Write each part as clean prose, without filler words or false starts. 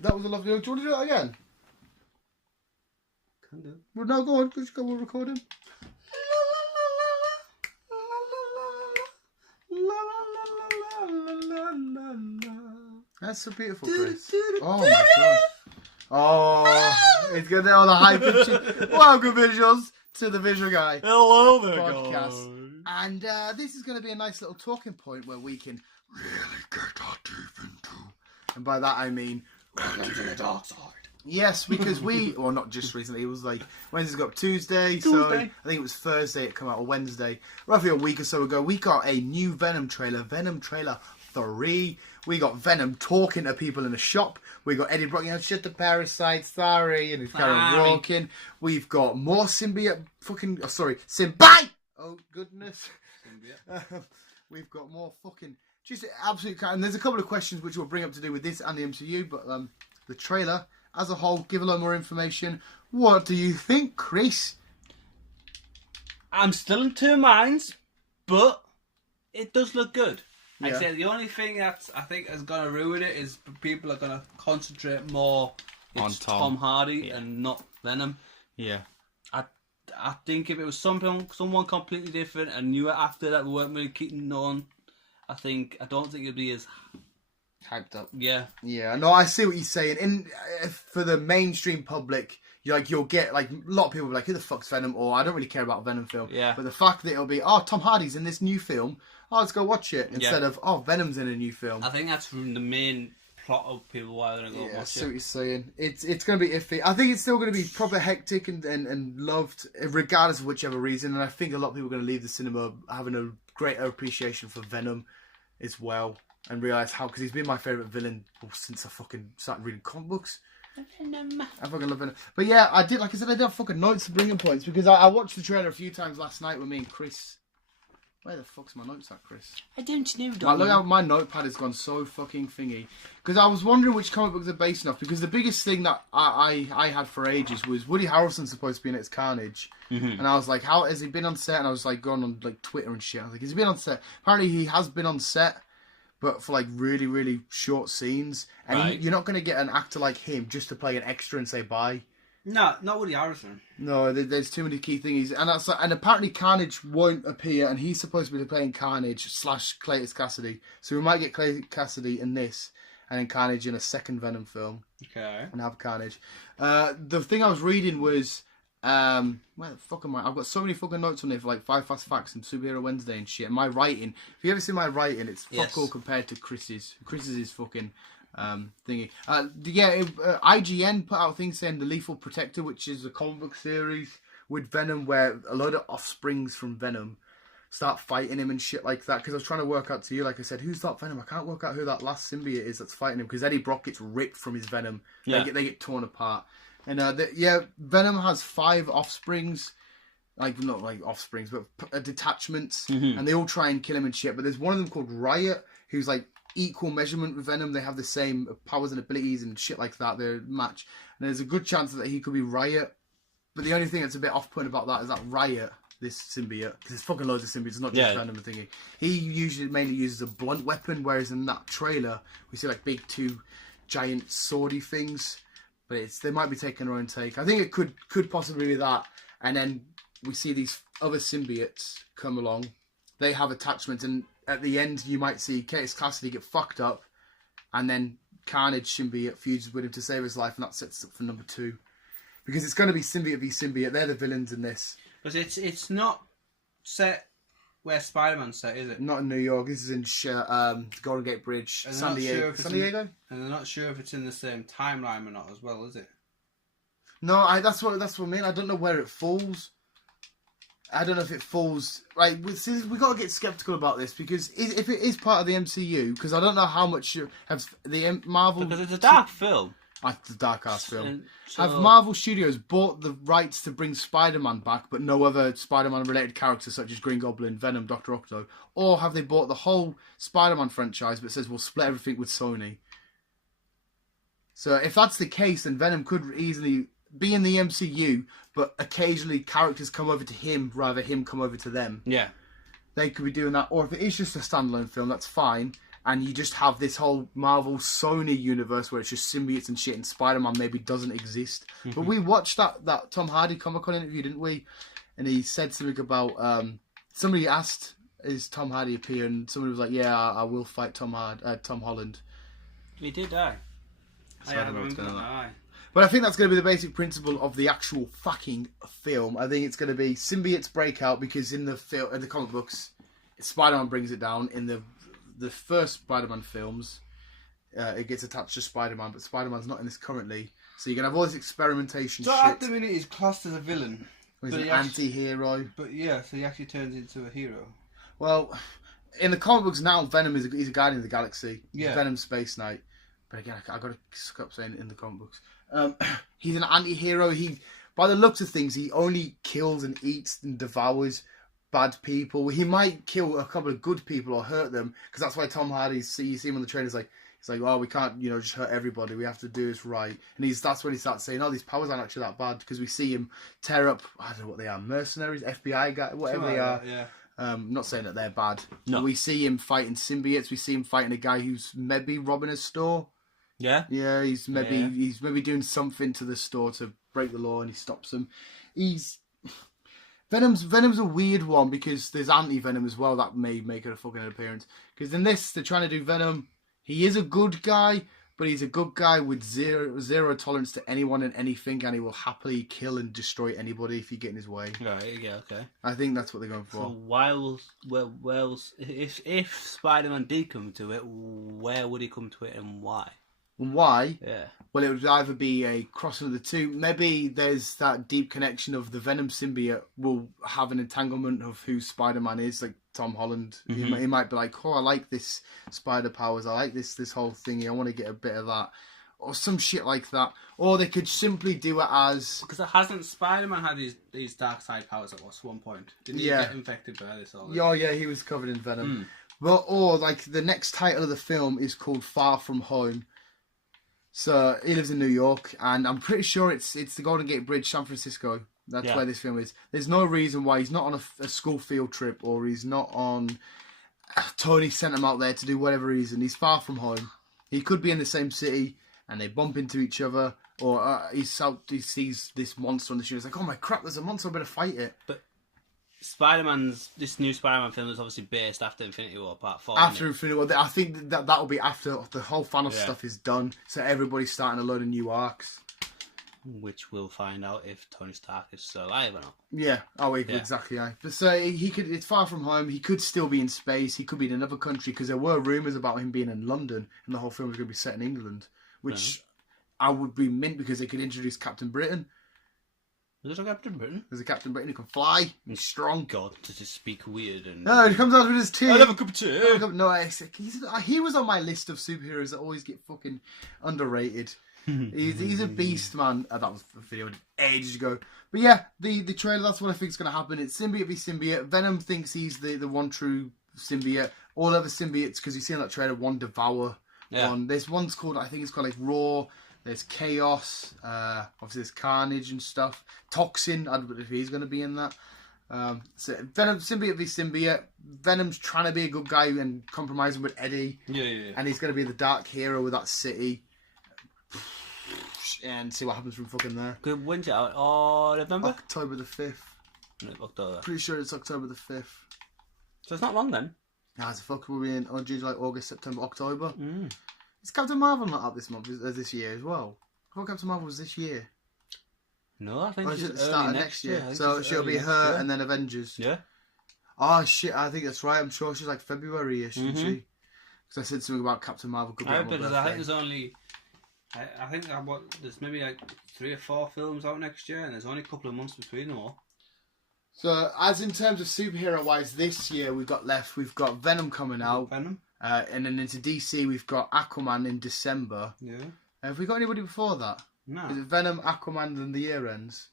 That was a lovely... Do you want to do that again? Can do. Well, no, go on. Just go on recording. That's so beautiful, Chris. Oh my god. Oh, it's good. All the high pitch. Welcome, visuals, to the Visual Guy Hello there, podcast. And this is going to be a nice little talking point where we can really get our teeth into. And by that I mean, welcome to the dark side. Yes, because well, not just recently, it was like Wednesday's got Tuesday, so I think it was Thursday it came out, or Wednesday, roughly a week or so ago, we got a new Venom trailer 3. We got Venom talking to people in a shop. We got Eddie Brock, shut the parasite, sorry, and he's kind of walking. We've got more symbiote, Symbiote! Oh, goodness. We've got more just absolute, and there's a couple of questions which we'll bring up to do with this and the MCU, but the trailer as a whole, give a lot more information. What do you think, Chris? I'm still in two minds, but it does look good. Yeah. I say the only thing that I think is going to ruin it is people are going to concentrate more on Tom Hardy and not Venom. Yeah. I think if it was someone completely different and new after that we weren't really keeping on, I don't think it'd be as hyped up. Yeah. Yeah, no, I see what you're saying. And for the mainstream public, you'll get, like, a lot of people will be like, who the fuck's Venom? Or, I don't really care about a Venom film. Yeah. But the fact that it'll be, Tom Hardy's in this new film, let's go watch it. Instead of, Venom's in a new film. I think that's from the main plot of people why they're going to go watch it. I see what you're saying. It's going to be iffy. I think it's still going to be proper hectic and loved, regardless of whichever reason. And I think a lot of people are going to leave the cinema having a greater appreciation for Venom as well. And realise how, because he's been my favourite villain since I fucking started reading comic books. Venom. I fucking love Venom. But yeah, I did have fucking notes to bring in points, because I watched the trailer a few times last night with me and Chris. Where the fuck's my notes at, Chris? I don't know, Like, look how my notepad has gone so fucking thingy. Because I was wondering which comic books are based off, because the biggest thing that I had for ages was Woody Harrelson's supposed to be in It's Carnage. Mm-hmm. And I was like, how has he been on set? And I was like going on like Twitter and shit. I was like, has he been on set? Apparently he has been on set, but for like really, really short scenes. And you're not going to get an actor like him just to play an extra and say bye. No, not Woody Harrelson. No, there's too many key things. And apparently Carnage won't appear, and he's supposed to be playing Carnage / Cletus Cassidy. So we might get Cletus Cassidy in this, and then Carnage in a second Venom film. Okay. And have Carnage. The thing I was reading was... where the fuck am I? I've got so many fucking notes on there for like 5 Fast Facts and Superhero Wednesday and shit. And my writing, if you ever see my writing, it's fuck all compared to Chris's. Chris's is fucking thingy. IGN put out things saying The Lethal Protector, which is a comic book series with Venom where a load of offsprings from Venom start fighting him and shit like that. Because I was trying to work out to you, like I said, who's that Venom? I can't work out who that last symbiote is that's fighting him, because Eddie Brock gets ripped from his Venom. Yeah. They get torn apart. And Venom has 5 offsprings, like not like offsprings, but detachments, and they all try and kill him and shit. But there's one of them called Riot, who's like equal measurement with Venom. They have the same powers and abilities and shit like that. They match, and there's a good chance that he could be Riot. But the only thing that's a bit off-putting about that is that Riot, this symbiote, because there's fucking loads of symbiotes, it's not just Venom and thingy. He usually mainly uses a blunt weapon, whereas in that trailer we see like big 2 giant swordy things. But they might be taking their own take. I think it could possibly be that. And then we see these other symbiotes come along. They have attachments. And at the end, you might see Cletus Cassidy get fucked up. And then Carnage symbiote fuses with him to save his life. And that sets us up for number 2. Because it's going to be symbiote v symbiote. They're the villains in this. But it's not set where Spider-Man's set, is it? Not in New York. This is in Golden Gate Bridge, San Diego. San Diego? And they're not sure if it's in the same timeline or not as well, is it? No, that's what I mean. I don't know where it falls. I don't know if it falls... Right, we got to get sceptical about this, because if it is part of the MCU, because I don't know how much have the Marvel... Because it's a dark film. It's a dark-ass film. So... Have Marvel Studios bought the rights to bring Spider-Man back, but no other Spider-Man-related characters such as Green Goblin, Venom, Dr. Octo? Or have they bought the whole Spider-Man franchise, but says we'll split everything with Sony? So if that's the case, then Venom could easily be in the MCU, but occasionally characters come over to him rather him come over to them. Yeah. They could be doing that. Or if it is just a standalone film, that's fine. and you just have this whole Marvel Sony universe where it's just symbiotes and shit, and Spider-Man maybe doesn't exist. But we watched that Tom Hardy Comic-Con interview, didn't we? And he said something about somebody asked, "Is Tom Hardy appear?" And somebody was like, "Yeah, I will fight Tom Holland." He did die. So I don't know what's going on. Aye. But I think that's going to be the basic principle of the actual fucking film. I think it's going to be symbiotes break out because in the comic books, Spider-Man brings it down. In the first Spider-Man films, it gets attached to Spider-Man, but Spider-Man's not in this currently. So you're going to have all this experimentation So shit. at the minute he's classed as a villain. He's an anti-hero. But yeah, so he actually turns into a hero. Well, in the comic books now, Venom he's a guardian of the galaxy. Yeah. Venom Space Knight. But again, I got to stop saying it in the comic books. He's an anti-hero. By the looks of things, he only kills and eats and devours bad people. He might kill a couple of good people or hurt them, because that's why Tom Hardy, you see him on the train, he's like, oh, we can't, just hurt everybody. We have to do this right. And that's when he starts saying, oh, these powers aren't actually that bad, because we see him tear up, I don't know what they are, mercenaries, FBI guys, whatever they are. Yeah. I'm not saying that they're bad. No. But we see him fighting symbiotes. We see him fighting a guy who's maybe robbing a store. Yeah? Yeah, he's maybe doing something to the store to break the law, and he stops them. Venom's a weird one, because there's anti-Venom as well that may make it a fucking appearance. Because in this, they're trying to do Venom. He is a good guy, but he's a good guy with zero tolerance to anyone and anything, and he will happily kill and destroy anybody if you get in his way. Right, yeah, okay. I think that's what they're going for. So if Spider-Man did come to it, where would he come to it and why? And why? Yeah. Well, it would either be a crossing of the two. Maybe there's that deep connection of the Venom symbiote will have an entanglement of who Spider-Man is, like Tom Holland. Mm-hmm. He might be like, oh, I like this spider powers. I like this whole thingy. I want to get a bit of that. Or some shit like that. Or they could simply do it as... Because hasn't Spider-Man had these dark side powers at one point? Didn't he get infected by this? Oh, yeah, he was covered in Venom. Well, or, like, the next title of the film is called Far From Home. So he lives in New York, and I'm pretty sure it's the Golden Gate Bridge, San Francisco. That's where this film is. There's no reason why he's not on a school field trip, or he's not on... Tony sent him out there to do whatever reason. He's far from home. He could be in the same city, and they bump into each other, or he sees this monster on the street. He's like, oh my crap, there's a monster, I better fight it. But this new Spider-Man film is obviously based after Infinity War Part 4. After Infinity War, I think that'll be after the whole Thanos stuff is done, so everybody's starting a load of new arcs. Which we'll find out if Tony Stark is still alive or not. Yeah. Oh, exactly. Yeah. But so he could. It's far from home. He could still be in space. He could be in another country, because there were rumours about him being in London, and the whole film was going to be set in England, which I would be mint, because they could introduce Captain Britain. Is there a Captain Britain? There's a Captain Britain who can fly. He's strong. God, does he speak weird? And no, he comes out with his tea. I love a cup of tea. No, he was on my list of superheroes that always get fucking underrated. He's a beast, man. That was a video ages ago. But yeah, the trailer, that's what I think is going to happen. It's symbiote v symbiote. Venom thinks he's the one true symbiote. All other symbiotes, because you see in that trailer, one devour. One. There's one's called, I think it's called like Raw. There's Chaos. Obviously there's Carnage and stuff. Toxin, I don't know if he's going to be in that. So Venom, symbiote v symbiote. Venom's trying to be a good guy and compromising with Eddie. Yeah. And he's going to be the dark hero with that city. And see what happens from fucking there. Good. When's it out? Oh, November? October the 5th. No, October. Pretty sure it's October the 5th. So it's not long then. Nah, it's a fuck. We'll be in June, July, August, September, October. Is Captain Marvel not out this month, this year as well? I thought Captain Marvel was this year. No, I think Or is it's it the start of next year? So she'll be her and then Avengers. Yeah. Oh shit, I think that's right. I'm sure she's like February-ish, isn't she? Because I said something about Captain Marvel. Could be on my because birthday. I think there's only... I think there's maybe like 3 or 4 films out next year, and there's only a couple of months between them all. So, as in terms of superhero-wise, this year we've got Venom coming out. Venom? And then into DC, we've got Aquaman in December. Yeah. Have we got anybody before that? No. Is it Venom, Aquaman, then the year ends?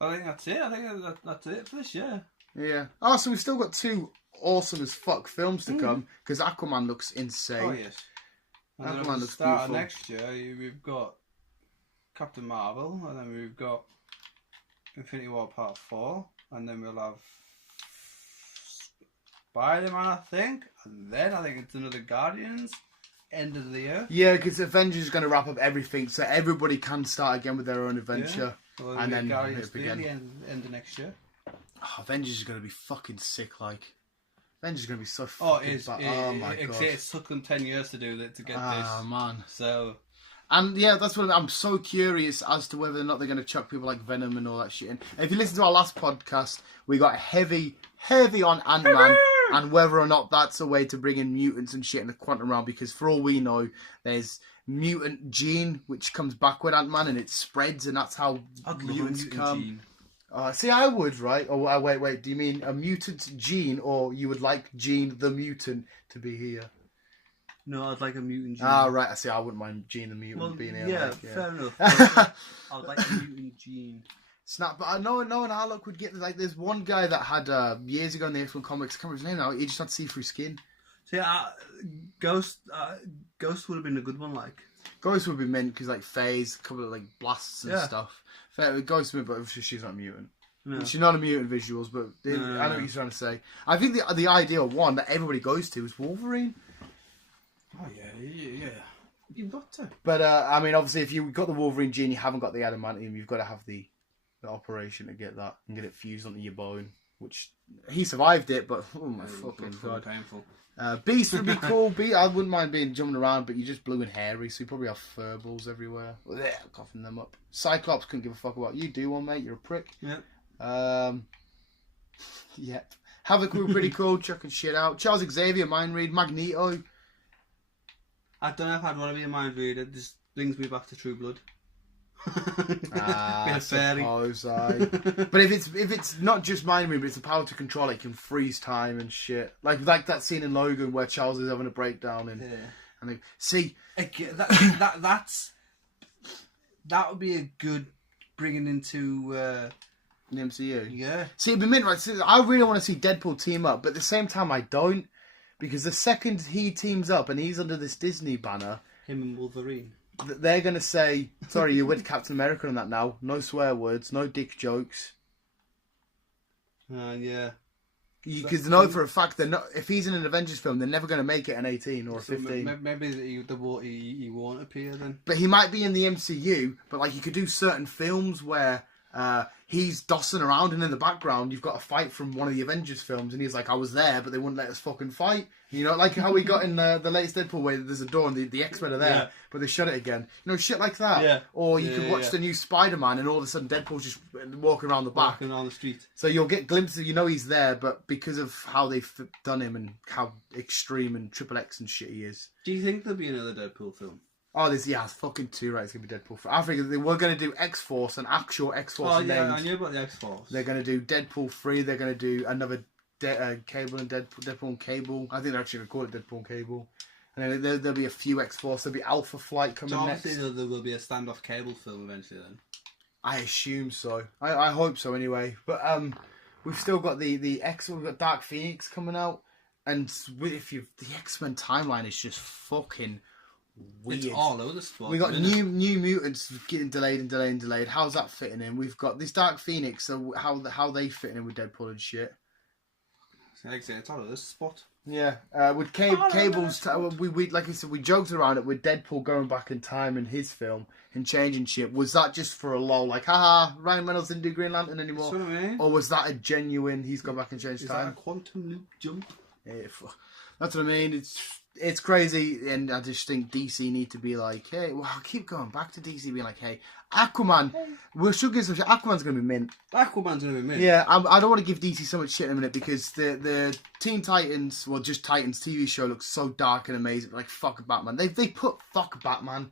I think that's it. I think that's it for this year. Yeah. Oh, so we've still got 2 awesome as fuck films to come, because Aquaman looks insane. Oh, yes. And then Aquaman at the looks start beautiful. of next year, we've got Captain Marvel, and then we've got Infinity War Part 4, and then we'll have Spider-Man, I think. And then I think it's another Guardians. End of the year. Yeah, because Avengers is going to wrap up everything, so everybody can start again with their own adventure. Yeah. Well, and then Guardians hit up 3 again. end of next year. Oh, Avengers is going to be fucking sick, like. Avengers is going to be so Oh, fucking bad. Oh, my God. It took them 10 years to do that to get this. Oh, man. So... And yeah, that's what I'm so curious as to whether or not they're going to chuck people like Venom and all that shit in. And if you listen to our last podcast, we got heavy on Ant-Man and whether or not that's a way to bring in mutants and shit in the quantum realm, because for all we know, there's mutant gene which comes back with Ant-Man and it spreads, and that's how mutants come. See, I would, right? Oh, wait. Do you mean a mutant gene, or you would like Gene the mutant to be here? No, I'd like a mutant gene. Ah, right. I see. I wouldn't mind Gene the mutant being here. Yeah, like, fair enough. I'd like a mutant gene. Snap, but I know an Harlock would get, like, there's one guy that had, years ago in the X-Men comics, I can't remember his name now, he just had see-through skin. See, Ghost would have been a good one, like. Ghost would be mint, because, like, phase, a couple of, like, blasts and stuff. Fair, Ghost would be, but she's not a mutant. No. She's not a mutant visuals, but I know what you're trying to say. I think the ideal one that everybody goes to is Wolverine. Oh, yeah. You've got to. But, I mean, obviously, if you've got the Wolverine gene, you haven't got the adamantium, you've got to have the operation to get that and get it fused onto your bone, which he survived it, but oh my fucking God. Painful. Beast would be cool. I wouldn't mind being jumping around, but you're just blue and hairy, so you probably have fur balls everywhere. Blech, coughing them up. Cyclops couldn't give a fuck about you, do one, mate. You're a prick. Yep. Yep. Havoc would be pretty cool, chucking shit out. Charles Xavier, mind read. Magneto. I don't know if I'd want to be a mind reader. It just brings me back to True Blood. I suppose but if it's not just mind reading, but it's the power to control it, it can freeze time and shit. Like that scene in Logan where Charles is having a breakdown and they see that would be a good bringing into the MCU. Yeah. See, it'd be mint, right? See, I really want to see Deadpool team up, but at the same time I don't, because the second he teams up and he's under this Disney banner, him and Wolverine, they're going to say, sorry, you're with Captain America on that now. No swear words, no dick jokes. Yeah. Because they know for a fact, they're not. If he's in an Avengers film, they're never going to make it an 18 or a 15. Maybe he won't appear then. But he might be in the MCU, but like you could do certain films where he's dossing around and in the background you've got a fight from one of the Avengers films and he's like, I was there, but they wouldn't let us fucking fight. You know, like how we got in the latest Deadpool where there's a door and the X-Men are there, but they shut it again. You know, shit like that. Yeah. Or you could watch the new Spider-Man and all of a sudden Deadpool's just walking around the back. Walking on the street. So you'll get glimpses, you know he's there, but because of how they've done him and how extreme and triple X and shit he is. Do you think there'll be another Deadpool film? Oh, there's fucking two, right? It's going to be Deadpool. I think they were going to do X-Force, an actual X-Force. Oh, yeah, I knew about the X-Force. They're going to do Deadpool 3. They're going to do another Cable and Deadpool and Cable. I think they're actually going to call it Deadpool and Cable. And then there'll be a few X-Force. There'll be Alpha Flight coming next. Obviously, there will be a Standoff Cable film eventually then. I assume so. I hope so anyway. But we've still got the X. We've got Dark Phoenix coming out. And the X-Men timeline is just fucking weird. It's all over the spot. We got new mutants getting delayed. How's that fitting in? We've got this Dark Phoenix. So how they fitting in with Deadpool and shit? Like I say, it's all over the spot. Yeah, with Cable's, we like I said, we joked around it with Deadpool going back in time in his film and changing shit. Was that just for a lull, like, haha, Ryan Reynolds didn't do Green Lantern anymore? That's what I mean. Or was that a genuine, he's gone back and changed time? Is that a quantum loop jump? Yeah, that's what I mean. It's crazy, and I just think DC need to be like, hey, well, I'll keep going back to DC being like, hey, Aquaman, we should give some shit. Aquaman's going to be mint. Aquaman's going to be mint. Yeah, I don't want to give DC so much shit in a minute because the Teen Titans, well, just Titans TV show looks so dark and amazing. Like, fuck Batman. They put fuck Batman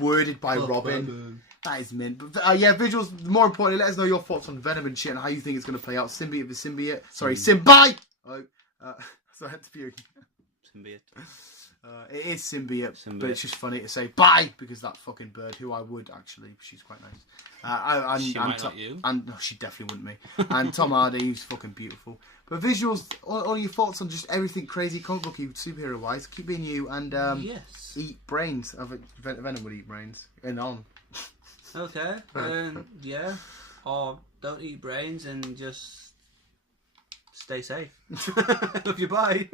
worded by Robin. Batman. That is mint. But yeah, visuals, more importantly, let us know your thoughts on Venom and shit and how you think it's going to play out. Symbiote the symbiote. Sorry, Symbiote! Oh, so I had to puke. Symbiote. It is symbiote, but it's just funny to say bye because that fucking bird, who I would actually, she's quite nice. She might not you. And no, she definitely wouldn't me. And Tom Hardy, who's fucking beautiful. But visuals, all your thoughts on just everything crazy comic booky superhero wise. Keep being you and yes. Eat brains. I think Venom would eat brains. And on. Okay. Yeah. Or don't eat brains and just Stay safe. Love you. Bye.